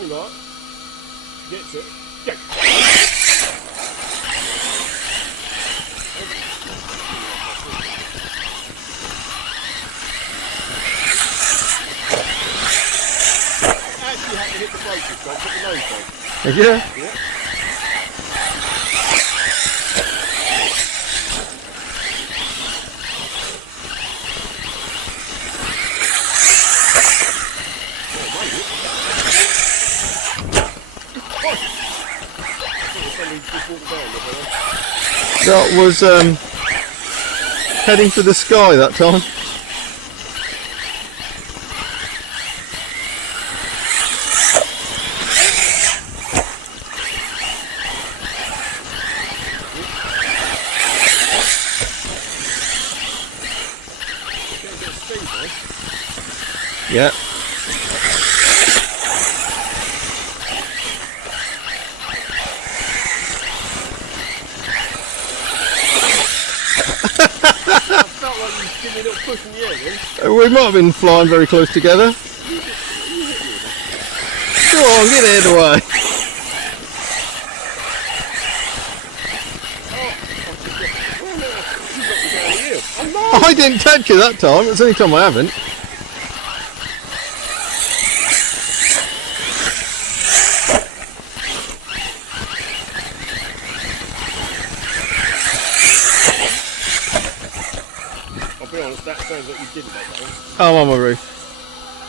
funny mark. Gets it. Go. Actually had to hit the brake this time, put the nose down. Yeah. Yeah. That was heading for the sky that time. Yeah. Felt like you gave me a little push in the air then. We might have been flying very close together. Go on, get out of the way. I didn't catch you that time, it's the only time I haven't. I'll be honest, that sounds like you didn't make that one. I'm on my roof.